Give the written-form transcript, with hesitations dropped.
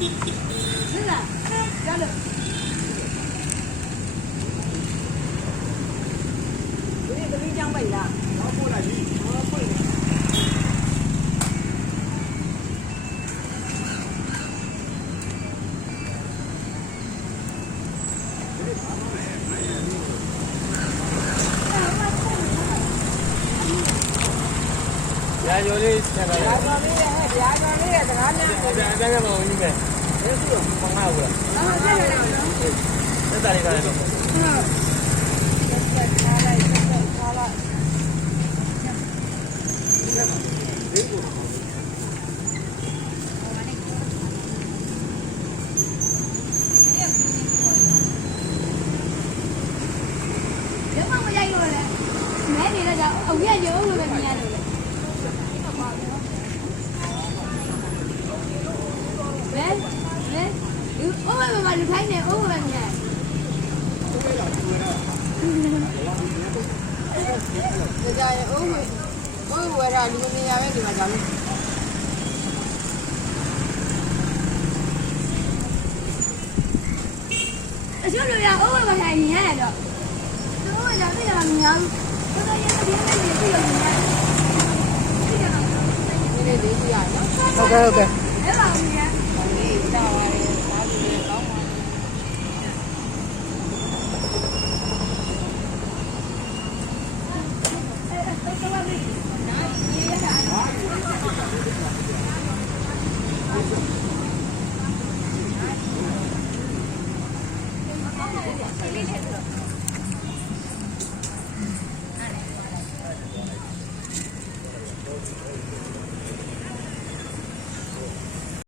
是的，要的。这里讲没了。我过来去，我过来。ရာကျော်လေးဆက်လာတယ် ရာကျော်လေးရဲ့ရာကျော်လေးရဲ့စကားများကို ပြန်ပြန်မဝင်ကြီးပဲဒီလိုပုံငါ့ဘူးလား ဆက်လိုက်တော့နော် သက်တာလေးကလည်း ဆက်ထားလိုက်ဆက်ထားလိုက်ဘယ်မှမရိုက်တော့လဲမဲနေတော့အဝိယရုံးလို့ပဲမြင်ရတယ်ဘယ်ဒီအိုးမမလူထိုင်းနေအိုးမမြင်ဒါကြရဲ့အိုးဝယ်တာလူမမြင်ရပဲဒီမှာကြောက်လို့အချို့လူရအိုးဝယ်မနိုင်ရင်ရတော့သူတို့ကလည်းသိရမှာမများဘူးတော်တော်ရတဲ့ဒီနေ့နေသိရမှာသိရမှာဒီနေ့လေးကြည့်ရနော် ဟုတ်ကဲ့ဟုတ်ကဲ့ အဲ့ပါဦးညာဒီတောင်းရတယ်စားကြည့်ကောင်းပါအဲ့